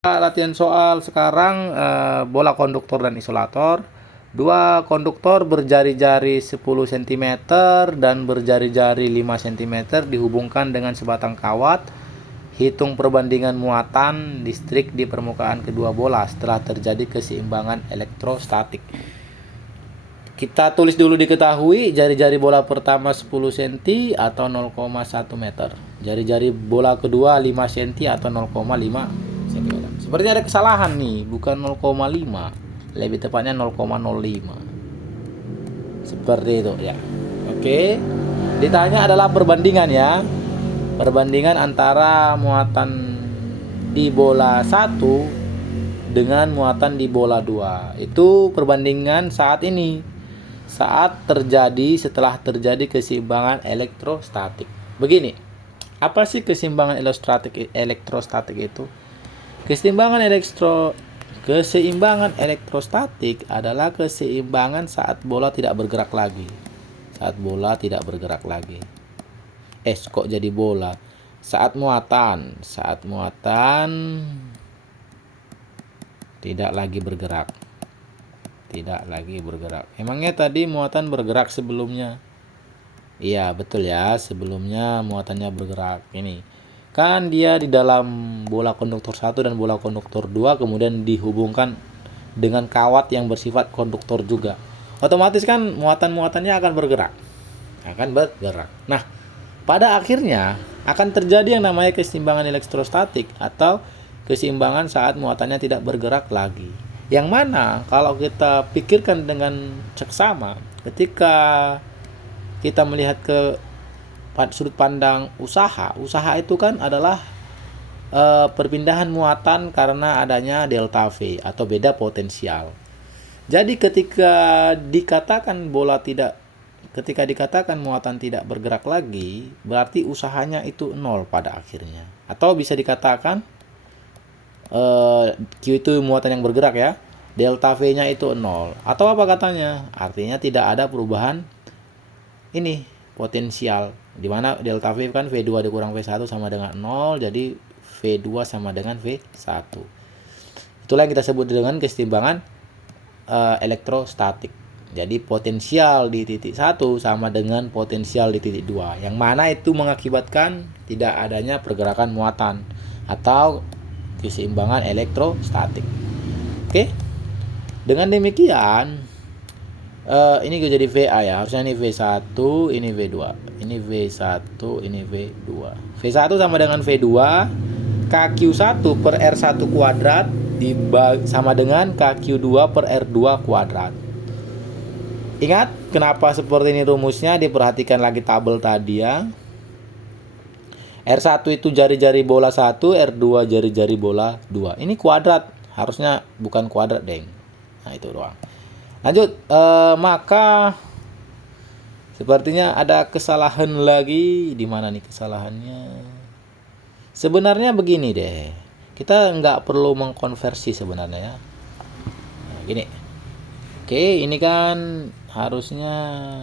Latihan soal sekarang bola konduktor dan isolator. Dua konduktor berjari-jari 10 cm dan berjari-jari 5 cm dihubungkan dengan sebatang kawat. Hitung perbandingan muatan listrik di permukaan kedua bola setelah terjadi keseimbangan elektrostatik. Kita tulis dulu diketahui jari-jari bola pertama 10 cm atau 0,1 meter. Jari-jari bola kedua 5 cm atau 0,5 cm. Sepertinya ada kesalahan nih, bukan 0,5. Lebih tepatnya 0,05. Seperti itu ya. Oke. Ditanya adalah perbandingan ya. Perbandingan antara muatan di bola 1 dengan muatan di bola 2. Itu perbandingan saat ini. Saat terjadi setelah terjadi keseimbangan elektrostatik. Begini. Apa sih keseimbangan elektrostatik itu? Keseimbangan elektrostatik adalah keseimbangan saat bola tidak bergerak lagi. Saat bola tidak bergerak lagi. Kok jadi bola? Saat muatan tidak lagi bergerak. Tidak lagi bergerak. Emangnya tadi muatan bergerak sebelumnya? Iya, betul ya. Sebelumnya muatannya bergerak. Ini kan dia di dalam bola konduktor 1 dan bola konduktor 2 kemudian dihubungkan dengan kawat yang bersifat konduktor juga. Otomatis kan muatan-muatannya akan bergerak. Nah, pada akhirnya akan terjadi yang namanya keseimbangan elektrostatik atau keseimbangan saat muatannya tidak bergerak lagi. Yang mana kalau kita pikirkan dengan seksama, ketika kita melihat ke sudut pandang usaha itu kan adalah perpindahan muatan karena adanya delta V atau beda potensial. Jadi ketika dikatakan muatan tidak bergerak lagi, berarti usahanya itu 0 pada akhirnya. Atau bisa dikatakan Q itu muatan yang bergerak ya, delta V-nya itu 0. Atau apa katanya? Artinya tidak ada perubahan ini potensial, dimana delta V kan V2 dikurang V1 sama dengan 0, jadi V2 sama dengan V1. Itulah yang kita sebut dengan keseimbangan elektrostatik. Jadi potensial di titik 1 sama dengan potensial di titik 2, yang mana itu mengakibatkan tidak adanya pergerakan muatan atau keseimbangan elektrostatik. Oke. Dengan demikian ini jadi VA ya, harusnya ini V1, ini V2, ini V1, ini V2. V1 sama dengan V2, KQ1 per R1 kuadrat sama dengan KQ2 per R2 kuadrat. Ingat kenapa seperti ini rumusnya, diperhatikan lagi tabel tadi ya. R1 itu jari-jari bola 1, R2 jari-jari bola 2. Ini kuadrat, harusnya bukan kuadrat, deng. Nah, itu doang. Lanjut, maka sepertinya ada kesalahan lagi. Di mana nih kesalahannya? Sebenarnya begini deh, kita nggak perlu mengkonversi sebenarnya ya. Nah, gini. Oke, ini kan harusnya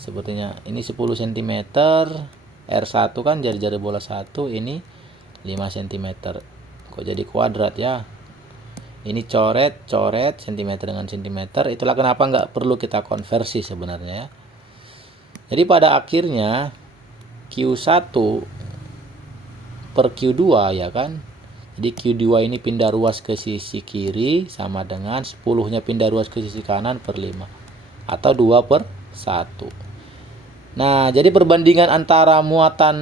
sepertinya ini 10 cm, R1 kan jari-jari bola 1, ini 5 cm. Kok jadi kuadrat ya? Ini coret cm dengan cm. Itulah kenapa nggak perlu kita konversi sebenarnya ya. Jadi pada akhirnya Q1 per Q2 ya kan. Jadi Q2 ini pindah ruas ke sisi kiri sama dengan 10-nya pindah ruas ke sisi kanan per 5 atau 2 per 1. Nah, jadi perbandingan antara muatan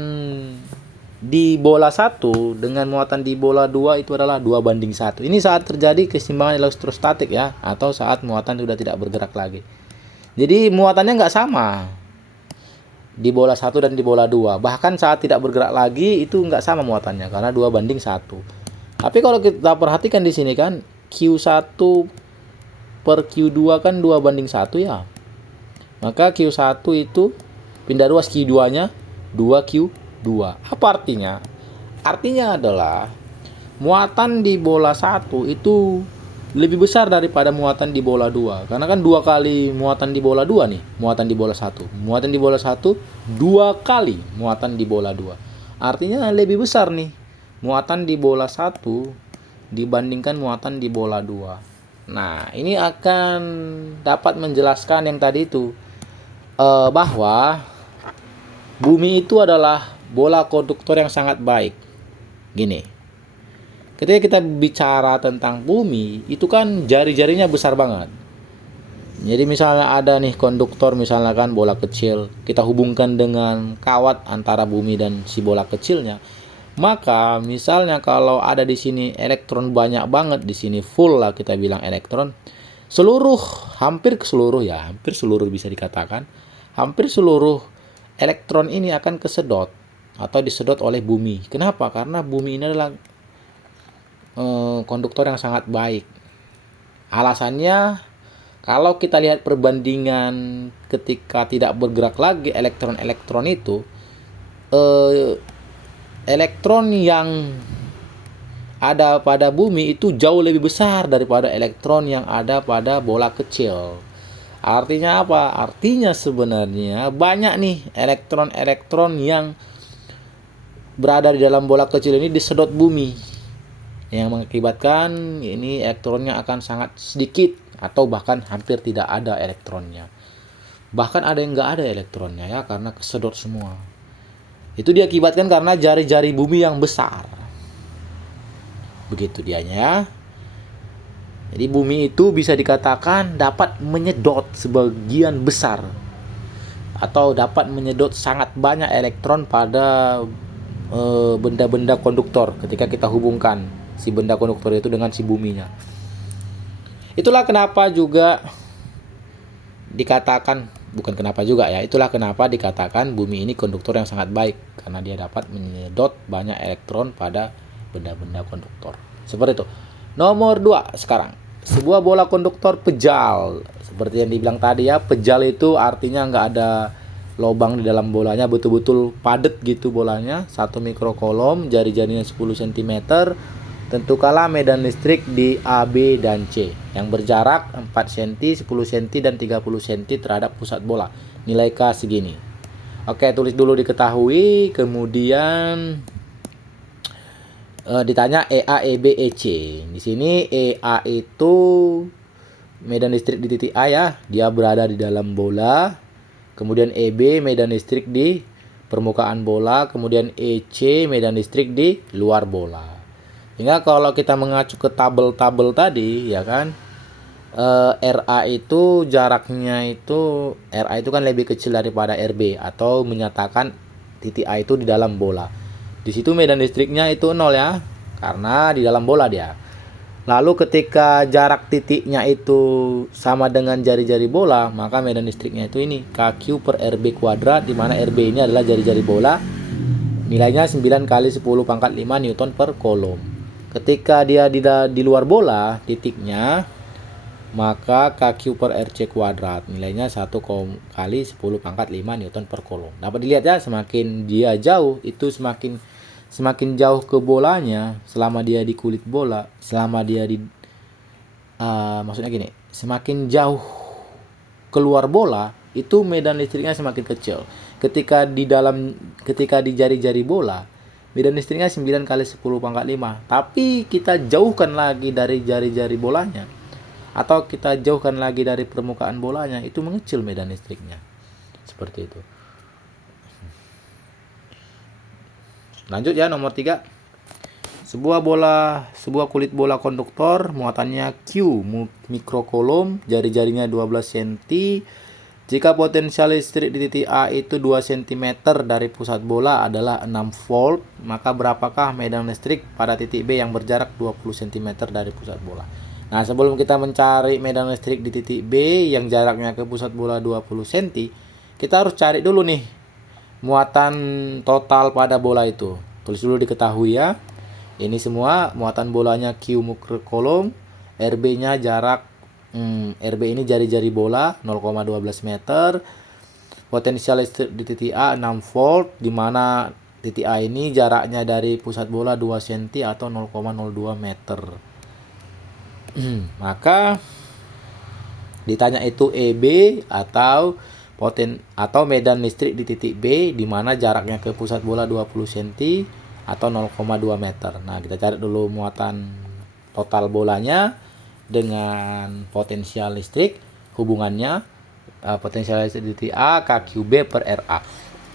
di bola 1 dengan muatan di bola 2 itu adalah 2:1. Ini saat terjadi keseimbangan elektrostatik ya, atau saat muatan sudah tidak bergerak lagi. Jadi muatannya nggak sama di bola 1 dan di bola 2. Bahkan saat tidak bergerak lagi itu nggak sama muatannya karena 2:1. Tapi kalau kita perhatikan di sini kan Q1 per Q2 kan 2:1 ya. Maka Q1 itu pindah ruas Q2-nya 2Q2. Apa artinya? Artinya adalah muatan di bola 1 itu lebih besar daripada muatan di bola 2. Karena kan 2 kali muatan di bola 2 nih, muatan di bola 1. Muatan di bola 1 2 kali muatan di bola 2. Artinya lebih besar nih muatan di bola 1 dibandingkan muatan di bola 2. Nah, ini akan dapat menjelaskan yang tadi itu, bahwa bumi itu adalah bola konduktor yang sangat baik. Gini, ketika kita bicara tentang bumi, itu kan jari-jarinya besar banget. Jadi misalnya ada nih konduktor, misalnya kan bola kecil, kita hubungkan dengan kawat antara bumi dan si bola kecilnya. Maka misalnya kalau ada di sini elektron banyak banget, di sini full lah kita bilang elektron, hampir seluruh bisa dikatakan, hampir seluruh elektron ini akan kesedot atau disedot oleh bumi. Kenapa? Karena bumi ini adalah konduktor yang sangat baik. Alasannya, kalau kita lihat perbandingan ketika tidak bergerak lagi elektron-elektron itu, elektron yang ada pada bumi itu jauh lebih besar daripada elektron yang ada pada bola kecil. Artinya apa? Artinya sebenarnya banyak nih elektron-elektron yang berada di dalam bola kecil ini disedot bumi, yang mengakibatkan ini elektronnya akan sangat sedikit atau bahkan hampir tidak ada elektronnya. Bahkan ada yang nggak ada elektronnya ya, karena kesedot semua. Itu diakibatkan karena jari-jari bumi yang besar. Begitu dianya ya. Jadi bumi itu bisa dikatakan dapat menyedot sebagian besar atau dapat menyedot sangat banyak elektron pada benda-benda konduktor ketika kita hubungkan si benda konduktor itu dengan si buminya. Itulah kenapa juga dikatakan, itulah kenapa dikatakan bumi ini konduktor yang sangat baik, karena dia dapat menyedot banyak elektron pada benda-benda konduktor. Seperti itu. Nomor 2 sekarang. Sebuah bola konduktor pejal. Seperti yang dibilang tadi ya, pejal itu artinya nggak ada lubang di dalam bolanya, betul-betul padat gitu bolanya. 1 mikrokolom, jari-jarinya 10 cm. Tentukanlah medan listrik di A, B, dan C yang berjarak 4 cm, 10 cm, dan 30 cm terhadap pusat bola. Nilai K segini. Oke, tulis dulu diketahui, kemudian ditanya EA, EB, EC. Di sini EA itu medan listrik di titik A ya, dia berada di dalam bola. Kemudian EB medan listrik di permukaan bola, kemudian EC medan listrik di luar bola. Sehingga kalau kita mengacu ke tabel-tabel tadi ya kan, RA itu jaraknya itu, RA itu kan lebih kecil daripada RB, atau menyatakan titik A itu di dalam bola. Di situ medan listriknya itu 0 ya, karena di dalam bola dia. Lalu ketika jarak titiknya itu sama dengan jari-jari bola, maka medan listriknya itu ini KQ per RB kuadrat, di mana RB ini adalah jari-jari bola. Nilainya 9 kali 10 pangkat 5 Newton per kolom. Ketika dia di luar bola titiknya, maka KQ per RC kuadrat, nilainya 1 kali 10 pangkat 5 Newton per kolom. Dapat dilihat ya, semakin dia jauh itu semakin jauh ke bolanya, selama dia di kulit bola, selama dia di maksudnya gini, semakin jauh keluar bola itu medan listriknya semakin kecil. Ketika di jari-jari bola, medan listriknya 9 kali 10 pangkat 5. Tapi kita jauhkan lagi dari jari-jari bolanya, atau kita jauhkan lagi dari permukaan bolanya, itu mengecil medan listriknya. Seperti itu. Lanjut ya, nomor 3. Sebuah kulit bola konduktor muatannya Q mikrokolom, jari-jarinya 12 cm. Jika potensial listrik di titik A itu 2 cm dari pusat bola adalah 6 volt, maka berapakah medan listrik pada titik B yang berjarak 20 cm dari pusat bola? Nah, sebelum kita mencari medan listrik di titik B yang jaraknya ke pusat bola 20 cm, kita harus cari dulu nih muatan total pada bola itu. Tulis dulu diketahui ya. Ini semua muatan bolanya Q mikrokolom, RB-nya jarak RB ini jari-jari bola 0,12 meter. Potensial listrik di titik A 6 volt, di mana titik A ini jaraknya dari pusat bola 2 cm atau 0,02 meter. Maka ditanya itu EB atau medan listrik di titik B, di mana jaraknya ke pusat bola 20 cm atau 0,2 meter. Nah, kita cari dulu muatan total bolanya dengan potensial listrik, hubungannya potensial listrik DTA KQB per RA.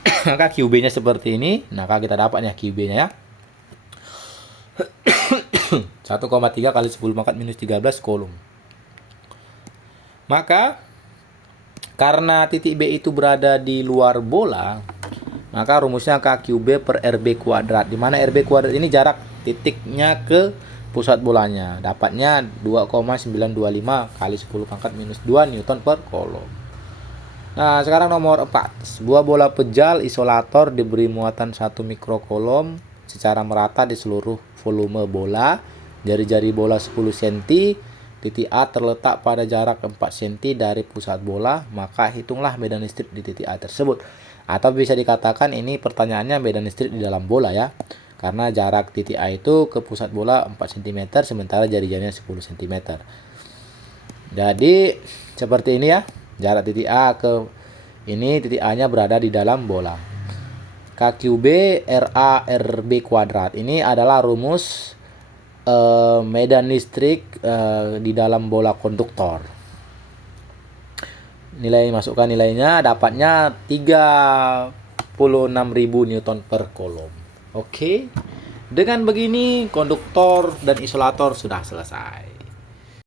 Maka QB-nya seperti ini, maka kita dapat ya QB-nya ya. 1,3 kali 10 pangkat minus 13 Coulomb. Maka karena titik B itu berada di luar bola, maka rumusnya KQB per RB kuadrat, di mana RB kuadrat ini jarak titiknya ke pusat bolanya. Dapatnya 2,925 kali 10 pangkat minus 2 Newton per Coulomb. Nah, sekarang nomor 4. Sebuah bola pejal isolator diberi muatan 1 mikrocoulomb secara merata di seluruh volume bola. Jari-jari bola 10 cm, titik A terletak pada jarak 4 cm dari pusat bola, maka hitunglah medan listrik di titik A tersebut. Atau bisa dikatakan ini pertanyaannya medan listrik di dalam bola ya. Karena jarak titik A itu ke pusat bola 4 cm, sementara jari-jarinya 10 cm. Jadi seperti ini ya. Jarak titik A ke ini, titik A nya berada di dalam bola. KQB RA RB kuadrat. Ini adalah rumus medan listrik di dalam bola konduktor. Masukkan nilainya, dapatnya 36.000 Newton per Coulomb. Oke. Dengan begini konduktor dan isolator sudah selesai.